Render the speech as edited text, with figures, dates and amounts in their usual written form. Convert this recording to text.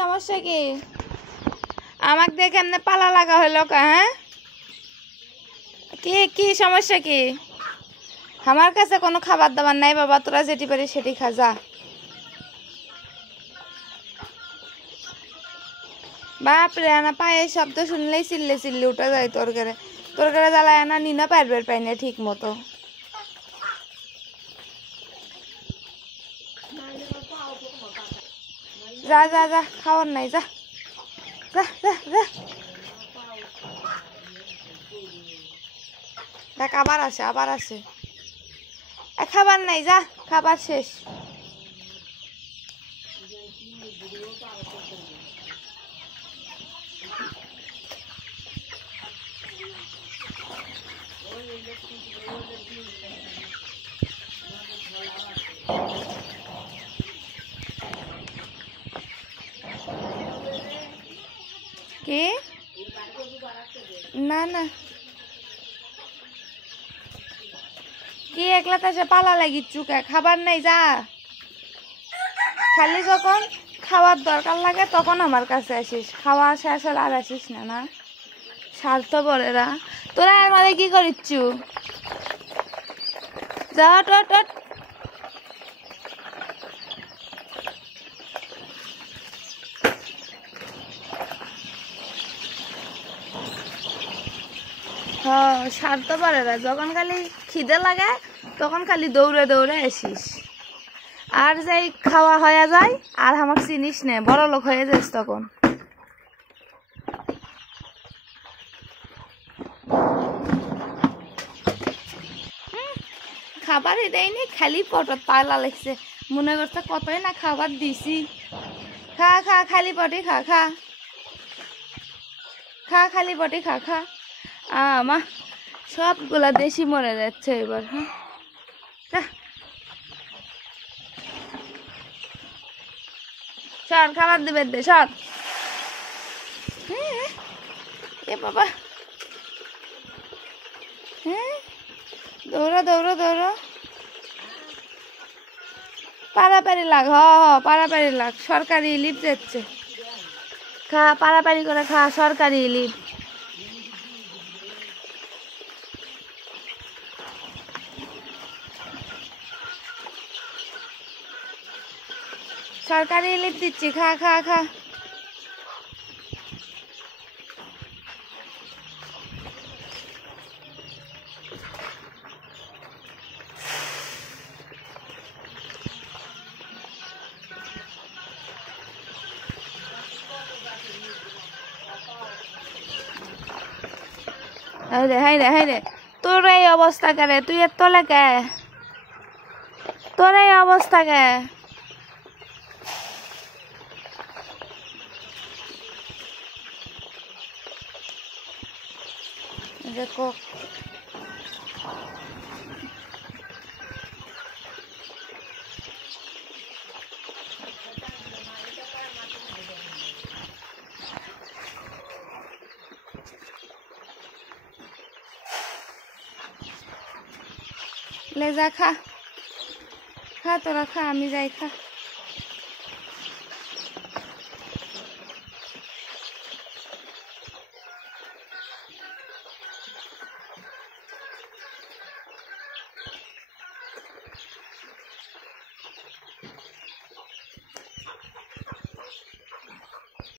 সমস্যা কি? আমাকে দেখে এমনি পালা লাগা হলো কা? হ্যাঁ, কি কি সমস্যা কি? আমার কাছে কোনো খাবার দাবার নাই বাবা, তোরা যেটি পারি সেটি খা যা। বাপরে, আনা পায়ের শব্দ শুনলেই চিল্লে চিল্লে উঠে যায় তরকারে। তরকারে জ্বালায় আনা নিনা পারবে পাই না ঠিক মতো। যা যা যা, খাওয়ার নাই, যা যা যা যা। দেখ আবার আসে, আবার আসে। খাবার নাই, যা, খাবার শেষ। কি? না না, কি একলা তাসে পালা লাগি চুকে? খাবার নেই, যা। খালি যখন খাওয়ার দরকার লাগে তখন আমার কাছে আসিস, খাওয়া শেষ হলে আর আসিস না। না স্বার্থপরেরা তোরা। আর মানে কি করিচ্ছু? যা, টট। হ্যাঁ, স্বার্থপরেরা যখন খালি খিদে লাগে তখন খালি দৌড়ে দৌড়ে আসিস, আর যাই খাওয়া হয়ে যায় আর আমাকে চিনিস নে, বড় লোক হয়ে যাস তখন। খাবারই দেয়নি, খালি পটত পাগলা লাগছে, মনে করছে কতই না খাবার দিছি। খা খা, খালি পটে খা, খা খা, খালি পটে খা, খা। মা সবগুলা দেশি মরে যাচ্ছে এবার। হ্যাঁ, সর, খাবার দিবে দে, সর। এ বাবা, হ্যাঁ, দৌড়া দৌড়া দৌড়া, পাড়াপাড়ি লাগ। পাড়াপাড়ি লাগ, সরকারি লিপ যাচ্ছে। খা, পাড়াপাড়ি করে খা, সরকারি লিপ। সরকারি লিপ দিচ্ছি, খা খা খা। হাই রে, তোর এই অবস্থা কে রে? তুই এর তোলে কে? তোর এই অবস্থা কে? দেখো, ले जा, खा खा, তোরা খা, আমি যাই, খা।